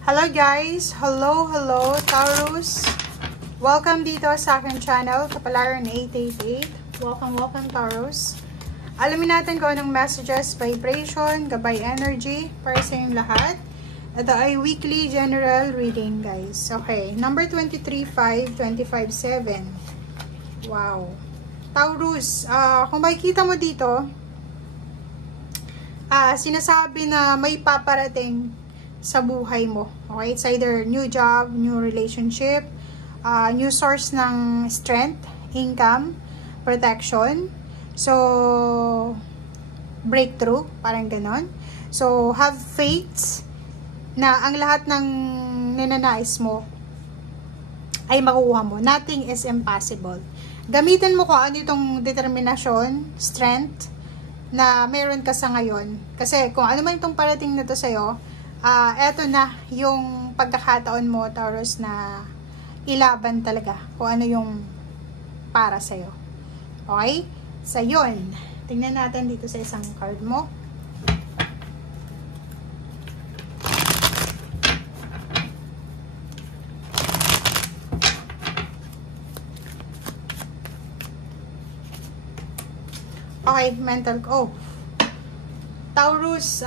Hello guys! Hello Taurus! Welcome dito sa aking channel, Kapalaran 888. Welcome Taurus. Alamin natin kung anong messages, vibration, gabay energy para sa inyong lahat. Ito ay weekly general reading guys. Okay, number 23-5, 25-7. Wow! Taurus, kung makikita mo dito, sinasabi na may paparating sa buhay mo. Okay? It's either new job, new relationship, new source ng strength, income, protection. So, breakthrough, parang ganon. So, have faith na ang lahat ng ninanais mo ay makukuha mo. Nothing is impossible. Gamitin mo kung ano itong determinasyon, strength, na meron ka sa ngayon. Kasi kung ano man itong parating na to sa'yo, eto na yung pagkakataon mo, Taurus, na ilaban talaga kung ano yung para sa'yo. Okay? So, yun. Tingnan natin dito sa isang card mo. Okay, mental. Oh. Taurus,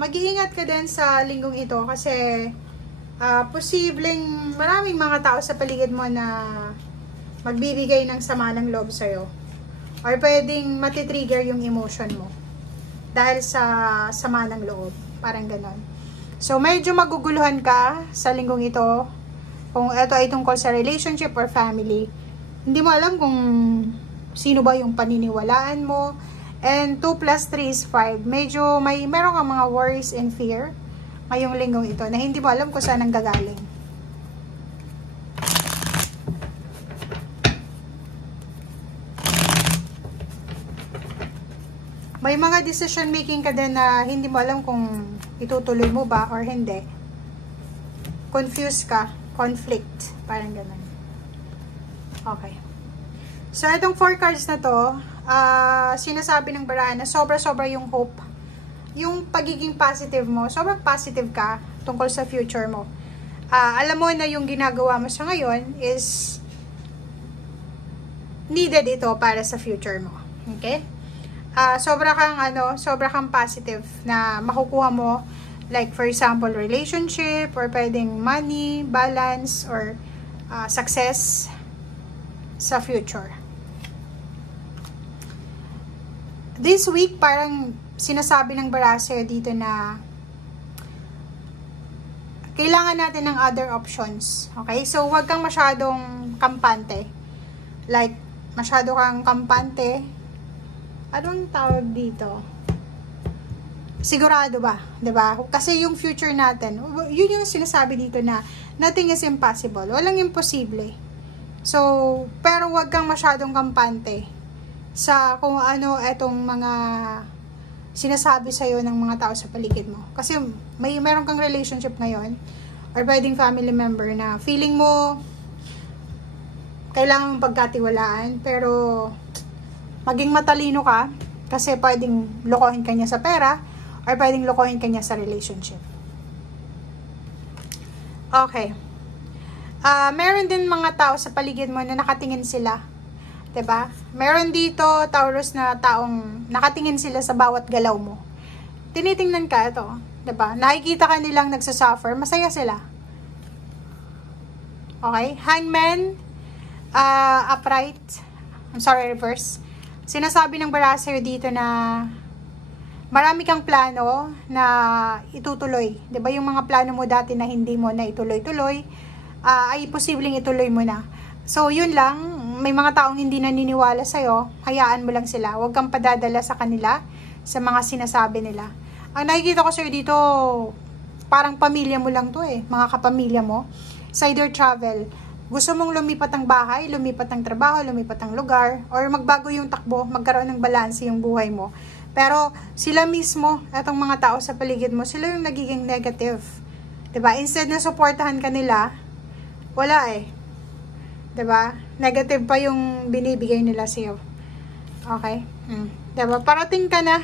mag-iingat ka din sa linggong ito kasi posibleng maraming mga tao sa paligid mo na magbibigay ng sama ng loob sa'yo. Or pwedeng matitrigger yung emotion mo dahil sa sama ng loob. Parang ganon. So, medyo maguguluhan ka sa linggong ito kung ito ay tungkol sa relationship or family. Hindi mo alam kung sino ba yung paniniwalaan mo. And 2 plus 3 is 5. Medyo meron kang mga worries and fear ngayong linggong ito na hindi mo alam kung saan ang gagaling. May mga decision making ka din na hindi mo alam kung itutuloy mo ba or hindi. Confused ka. Conflict. Parang ganun. Okay. So, itong 4 cards na to, sinasabi ng barahan na sobra-sobra yung hope. Yung pagiging positive mo, sobrang positive ka tungkol sa future mo. Alam mo na yung ginagawa mo sa ngayon is needed ito para sa future mo. Okay? Sobra kang positive na makukuha mo, like for example, relationship, or pwedeng money, balance, or success sa future. This week, parang sinasabi ng baraha dito na kailangan natin ng other options. Okay? So, huwag kang masyadong kampante. Like, masyado kang kampante. Anong tawag dito? Sigurado ba? 'Di ba? Kasi yung future natin, yun yung sinasabi dito na nothing is impossible. Walang imposible. So, pero huwag kang masyadong kampante sa kung ano etong mga sinasabi sa'yo ng mga tao sa paligid mo. Kasi meron kang relationship ngayon or pwedeng family member na feeling mo kailangan mong pagkatiwalaan, pero maging matalino ka kasi pwedeng lokohin ka niya sa pera or pwedeng lokohin ka niya sa relationship. Okay. Meron din mga tao sa paligid mo na nakatingin sila. 'Di ba? Meron dito, Taurus, na taong nakatingin sila sa bawat galaw mo. Tinitingnan ka ito, 'di ba? Nakikita ka nilang nagsasuffer, masaya sila. Okay? Hangman, upright. I'm sorry, reverse. Sinasabi ng baraha sa'yo dito na marami kang plano na itutuloy. 'Di ba? Yung mga plano mo dati na hindi mo na ituloy-tuloy, ay posibleng ituloy mo na. So, yun lang. May mga taong hindi naniniwala sa'yo, hayaan mo lang sila. Huwag kang padadala sa kanila sa mga sinasabi nila. Ang nakikita ko sa'yo dito, parang pamilya mo lang to eh. Mga kapamilya mo. It's either travel. Gusto mong lumipat ng bahay, lumipat ng trabaho, lumipat ng lugar, or magbago yung takbo, magkaroon ng balanse yung buhay mo. Pero sila mismo, etong mga tao sa paligid mo, sila yung nagiging negative. 'Di ba? Instead na suportahan ka nila, wala eh. 'Di ba? Negative pa yung binibigay nila sa iyo. Okay? 'Di ba? Parating ka na.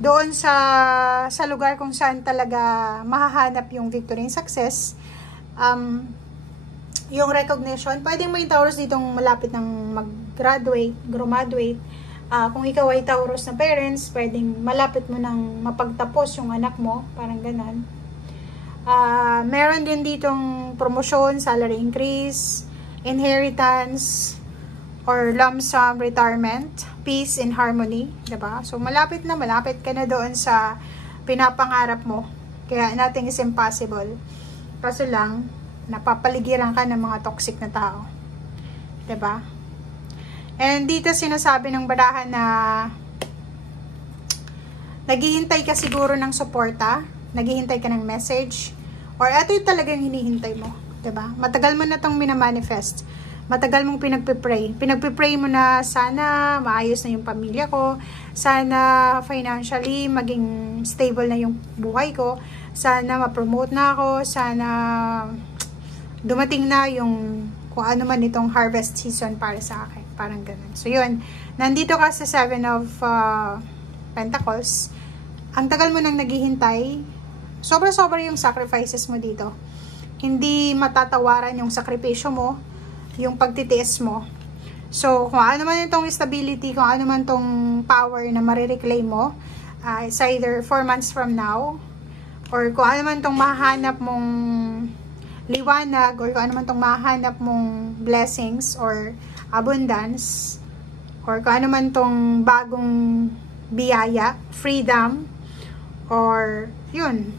doon sa lugar kung saan talaga mahahanap yung victory and success, yung recognition, pwedeng may Taurus ditong malapit ng mag-graduate, graduate. Kung ikaw ay Taurus na parents, pwedeng malapit mo nang mapagtapos yung anak mo, parang ganon. Meron din ditong promotion, salary increase, inheritance, or lump sum retirement, peace and harmony, diba? So, malapit ka na doon sa pinapangarap mo. Kaya, nothing is impossible. Kaso lang, napapaligiran ka ng mga toxic na tao. Diba? And dito sinasabi ng barahan na naghihintay ka siguro ng suporta, naghihintay ka ng message, or ito yung talagang hinihintay mo. Diba? Matagal mo na itong minamanifest. Matagal mong pinagpipray mo na sana maayos na yung pamilya ko, sana financially maging stable na yung buhay ko, sana ma-promote na ako, sana dumating na yung kung ano man itong harvest season para sa akin, parang ganun. So yun, nandito ka sa 7 of Pentacles, ang tagal mo nang naghihintay, sobra-sobra yung sacrifices mo dito, hindi matatawaran yung sakripisyo mo, yung pagtitiis mo. So, kung ano man itong stability, kung ano man itong power na marireclaim mo, it's either 4 months from now, or kung ano man itong mahanap mong liwanag, or kung ano man itong mahanap mong blessings, or abundance, or kung ano man itong bagong biyaya, freedom, or yun,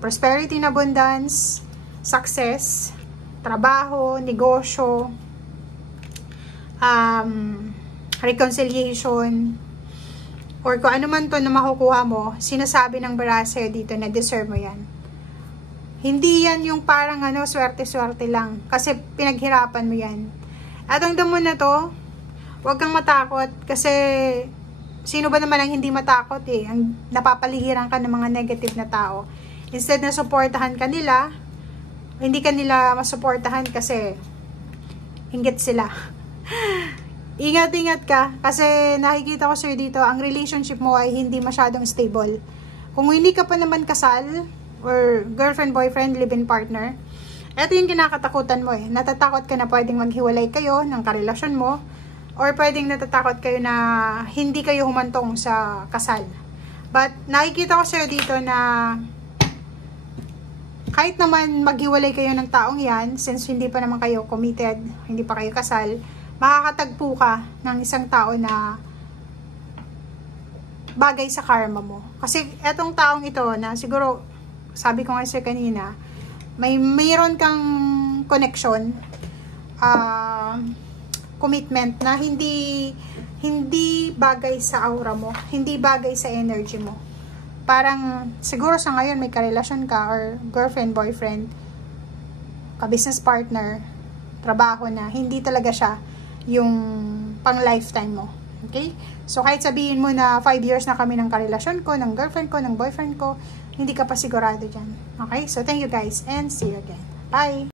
prosperity and abundance, success, trabaho, negosyo, reconciliation, or kung ano man to na makukuha mo, sinasabi ng barasa dito na deserve mo yan. Hindi yan yung parang swerte-swerte lang, kasi pinaghirapan mo yan. At ang damo na to, huwag kang matakot, kasi sino ba naman ang hindi matakot ang napapaligiran ka ng mga negative na tao. Instead na suportahan ka nila, hindi ka nila masuportahan kasi inggit sila. Ingat-ingat ka kasi nakikita ko sir dito, ang relationship mo ay hindi masyadong stable. Kung hindi ka pa naman kasal or girlfriend, boyfriend, live-in partner, eto yung kinakatakutan mo natatakot ka na pwedeng maghiwalay kayo ng karelasyon mo, or pwedeng natatakot kayo na hindi kayo humantong sa kasal. But nakikita ko sir dito na kahit naman maghiwalay kayo ng taong yan, since hindi pa naman kayo committed, hindi pa kayo kasal, makakatagpo ka ng isang tao na bagay sa karma mo. Kasi etong taong ito na siguro, sabi ko nga sir kanina, mayroon kang connection, commitment na hindi bagay sa aura mo, hindi bagay sa energy mo. Parang, siguro sa ngayon may karelasyon ka or girlfriend, boyfriend, ka-business partner, trabaho na, hindi talaga siya yung pang lifetime mo. Okay? So, kahit sabihin mo na 5 years na kami ng karelasyon ko, ng girlfriend ko, ng boyfriend ko, hindi ka pa sigurado dyan. Okay? So, thank you guys and see you again. Bye!